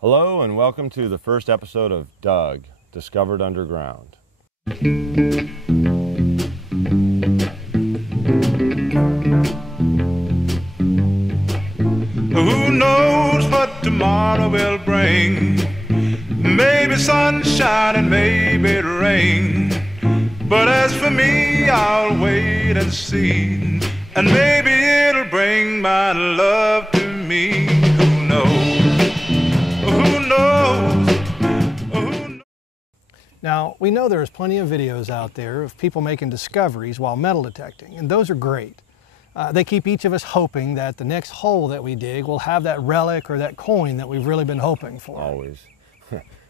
Hello and welcome to the first episode of D.U.G, Discovered Underground. Who knows what tomorrow will bring? Maybe sunshine and maybe rain. But as for me, I'll wait and see. And maybe it'll bring my love to me. Who knows? Who knows? Who knows? Now, we know there's plenty of videos out there of people making discoveries while metal detecting, and those are great. They keep each of us hoping that the next hole that we dig will have that relic or that coin that we've really been hoping for. Always.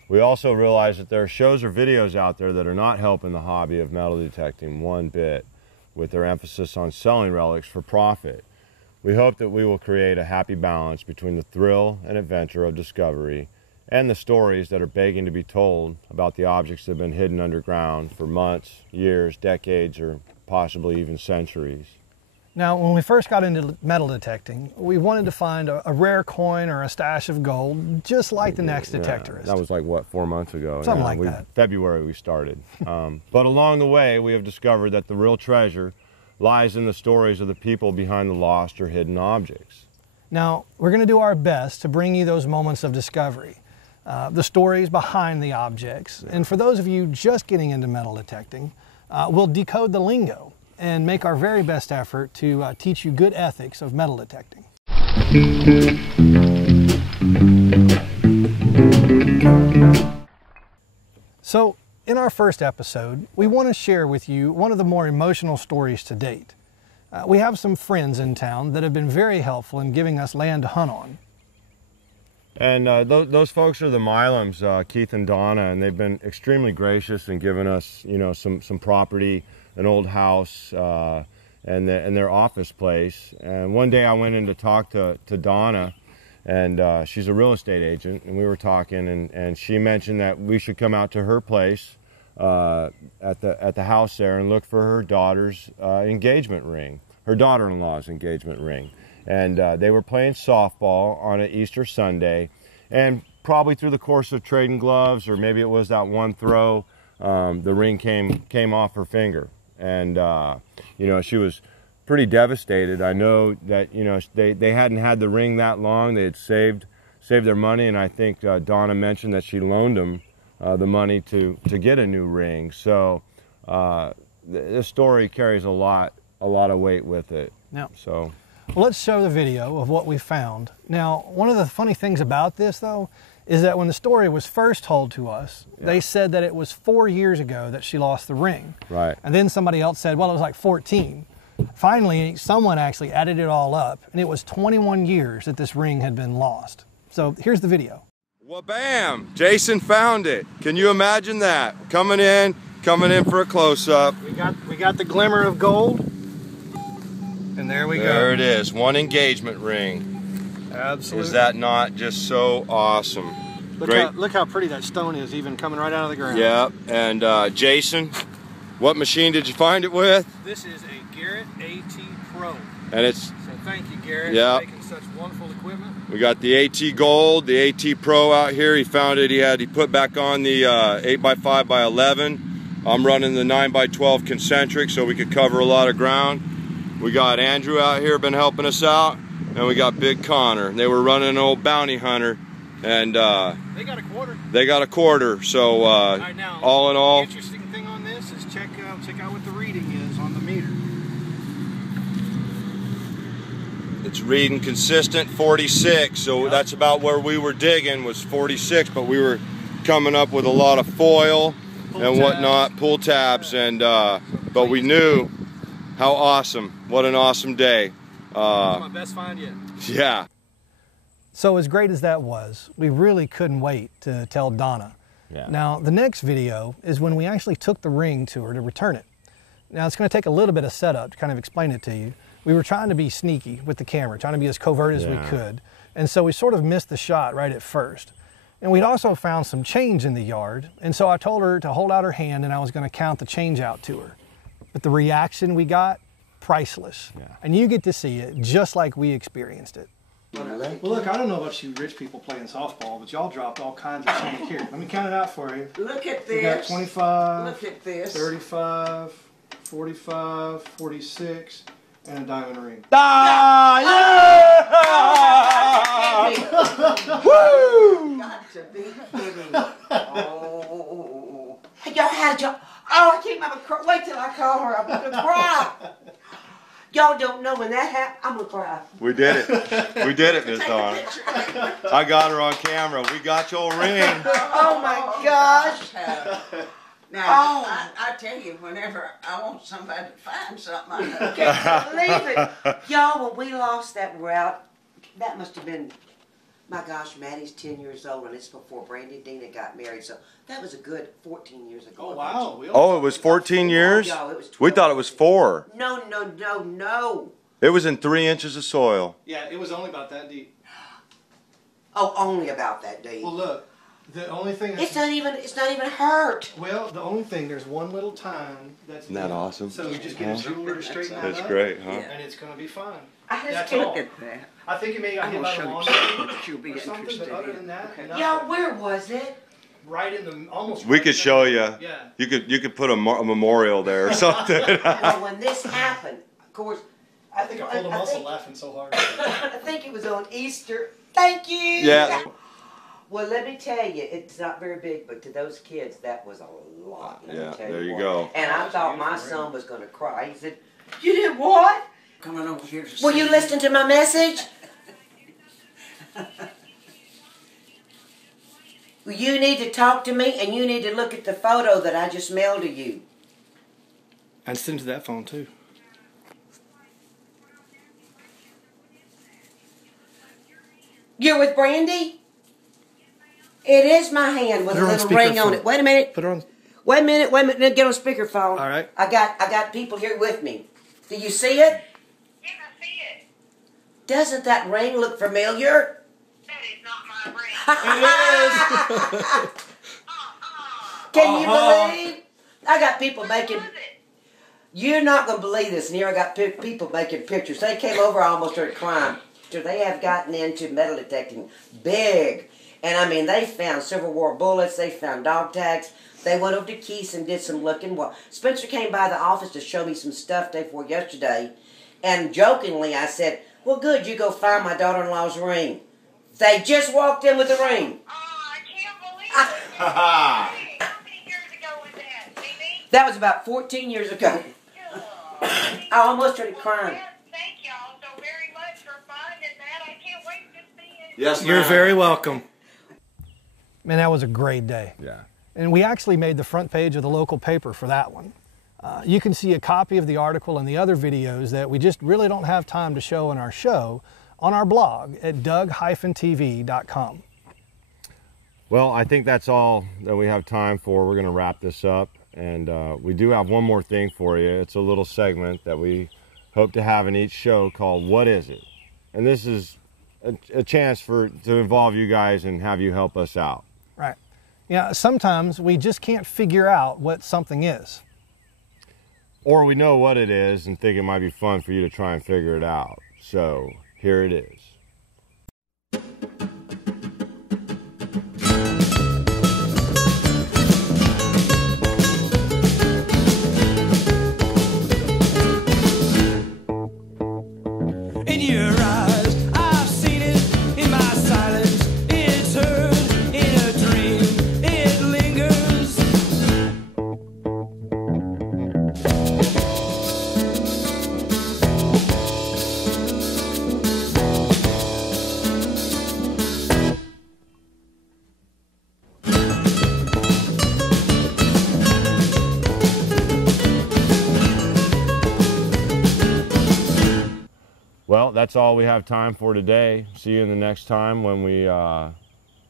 We also realize that there are shows or videos out there that are not helping the hobby of metal detecting one bit, with their emphasis on selling relics for profit. We hope that we will create a happy balance between the thrill and adventure of discovery and the stories that are begging to be told about the objects that have been hidden underground for months, years, decades, or possibly even centuries. Now, when we first got into metal detecting, we wanted to find a rare coin or a stash of gold, just like the next detectorist. That was like, what, 4 months ago? Something like that. February we started. But along the way, we have discovered that the real treasure lies in the stories of the people behind the lost or hidden objects. Now, we're going to do our best to bring you those moments of discovery, the stories behind the objects. And for those of you just getting into metal detecting, we'll decode the lingo and make our very best effort to teach you good ethics of metal detecting. So, in our first episode, we want to share with you one of the more emotional stories to date. We have some friends in town that have been very helpful in giving us land to hunt on. And those folks are the Milums, Keith and Donna, and they've been extremely gracious in giving us, some property, an old house, and their office place. And one day I went in to talk to Donna, and she's a real estate agent, and we were talking, and she mentioned that we should come out to her place at the house there and look for her daughter's engagement ring, her daughter-in-law's engagement ring. And they were playing softball on an Easter Sunday, and probably through the course of trading gloves, or maybe it was that one throw, the ring came off her finger. And she was pretty devastated. I know that they hadn't had the ring that long. They had saved their money, and I think Donna mentioned that she loaned them the money to get a new ring. So this story carries a lot of weight with it. Yeah. So. Well, let's show the video of what we found. Now, one of the funny things about this, though, is that when the story was first told to us, they said that it was 4 years ago that she lost the ring. Right. And then somebody else said, well, it was like 14. Finally, someone actually added it all up, and it was 21 years that this ring had been lost. So here's the video. Well, bam! Jason found it. Can you imagine that? Coming in for a close-up. We got the glimmer of gold. And there we go. There it is, one engagement ring. Absolutely. Is that not just so awesome? Look how pretty that stone is, even coming right out of the ground. Yep, and Jason, what machine did you find it with? This is a Garrett AT Pro. And it's... So thank you, Garrett, for making such wonderful equipment. We got the AT Gold, the AT Pro out here. He found it, he put back on the 8x5x11. I'm running the 9x12 concentric so we could cover a lot of ground. We got Andrew out here been helping us out, and we got Big Connor. They were running an old bounty hunter, and they got a quarter. They got a quarter. So right, now, all in all, the interesting thing on this is check out what the reading is on the meter. it's reading consistent 46. So that's about where we were digging, was 46. But we were coming up with a lot of foil and whatnot, pull tabs, and but we knew. How awesome. What an awesome day. My best find yet. Yeah. So as great as that was, we really couldn't wait to tell Donna. Yeah. Now, the next video is when we actually took the ring to her to return it. Now, it's going to take a little bit of setup to kind of explain it to you. We were trying to be sneaky with the camera, trying to be as covert as we could. And so we sort of missed the shot right at first. And we'd also found some change in the yard. And so I told her to hold out her hand and I was going to count the change out to her. But the reaction we got, priceless. Yeah. And you get to see it just like we experienced it. Well, look, I don't know about you rich people playing softball, but y'all dropped all kinds of change. Here, let me count it out for you. Look at this. We got 25, Look at this. 35, 45, 46, and a diamond ring. Ah, yeah! Woo! Got to be kidding. Oh. Hey, y'all had y'all. Oh, I can't remember. Wait till I call her. I'm going to cry. Y'all don't know when that happened. I'm going to cry. We did it. We did it, Miss Take a Dawn. picture. I got her on camera. We got your ring. Oh, my gosh. Now, Oh. I tell you, whenever I want somebody to find something, I I can't believe it. Y'all, when we lost that route, that must have been, my gosh, Maddie's 10 years old, and it's before Brandy and Dina got married, so that was a good 14 years ago. Oh, wow. Oh, it was 14 years? No, it was 12. We thought it was 4. No, no, no, no. It was in 3 inches of soil. Yeah, it was only about that deep. Oh, only about that deep. Well, look, the only thing It's not even hurt. well, the only thing, there's one little time that's Isn't that deep. awesome? So you just get a jeweler to straighten that That's up, great, huh? and it's going to be fine. I just That's can't all. look at that. I think it may got I'm hit gonna by the show lawn you. She'll be or something, but interested other in. than that, Okay. nothing. Y'all, where was it? Right in the, almost We right could in show the- you. Yeah. You could put a memorial there or something. Well, when this happened, of course, I think I pulled a I muscle think- laughing so hard. I think it was on Easter. Thank you. Yeah. Well, let me tell you, it's not very big, but to those kids, that was a lot. Let me Yeah, tell there you what. go. And I thought my son was going to cry. He said, "You did what? Coming over here to Were see you me. listening to my message? Well, you need to talk to me, and you need to look at the photo that I just mailed to you." And send to that phone too. You're with Brandy? It is my hand with Put a her on little ring on speakerphone. it. Wait a minute. Put her on. Wait a minute. Wait a minute. Get on speakerphone. All right. I got people here with me. Do you see it? Yeah, I see it. Doesn't that ring look familiar? That is not my ring. Can you believe? I got people Where making. was it? You're not going to believe this. And here I got people making pictures. They came over, I almost started crying. They have gotten into metal detecting big. And I mean, they found Civil War bullets. They found dog tags. They went over to Keith's and did some looking. Well, Spencer came by the office to show me some stuff day before yesterday. And jokingly, I said, "Well, good, you go find my daughter-in-law's ring." They just walked in with the ring. Oh, I can't believe it. How many years ago was that, Mimi? That was about 14 years ago. I almost started crying. Well, thank y'all so very much for finding that. I can't wait to see it. Yes, You're very welcome. Man, that was a great day. Yeah. And we actually made the front page of the local paper for that one. You can see a copy of the article and the other videos that we just really don't have time to show in our show on our blog at DUG-TV.com. Well, I think that's all that we have time for. We're going to wrap this up. And we do have one more thing for you. It's a little segment that we hope to have in each show called What Is It? And this is a chance to involve you guys and have you help us out. Right. Yeah, sometimes we just can't figure out what something is. Or we know what it is and think it might be fun for you to try and figure it out. So here it is. In your eyes, I've seen it. In my silence, it's heard. In a dream, it lingers. Well, that's all we have time for today. See you in the next time when we,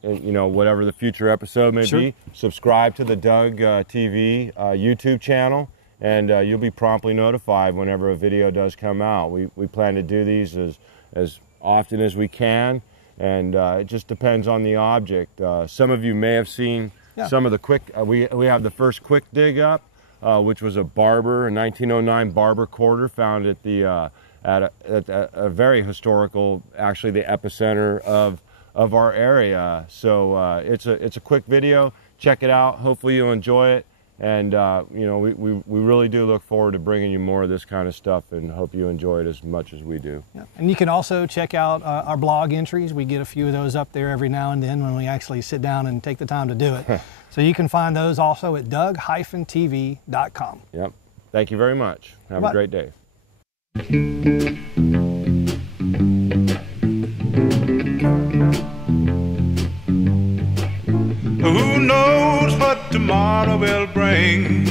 whatever the future episode may be. Subscribe to the Doug TV YouTube channel, and you'll be promptly notified whenever a video does come out. We plan to do these as often as we can, and it just depends on the object. Some of you may have seen some of the quick, we have the first quick dig up, which was a Barber, a 1909 Barber quarter found at the at a very historical, actually the epicenter of our area. So it's a quick video. Check it out. Hopefully you'll enjoy it. And you know, we really do look forward to bringing you more of this kind of stuff, and hope you enjoy it as much as we do. Yeah. And you can also check out our blog entries. We get a few of those up there every now and then when we actually sit down and take the time to do it. So you can find those also at DUG-TV.com. Yep. Thank you very much. Have a great day. Who knows what tomorrow will bring?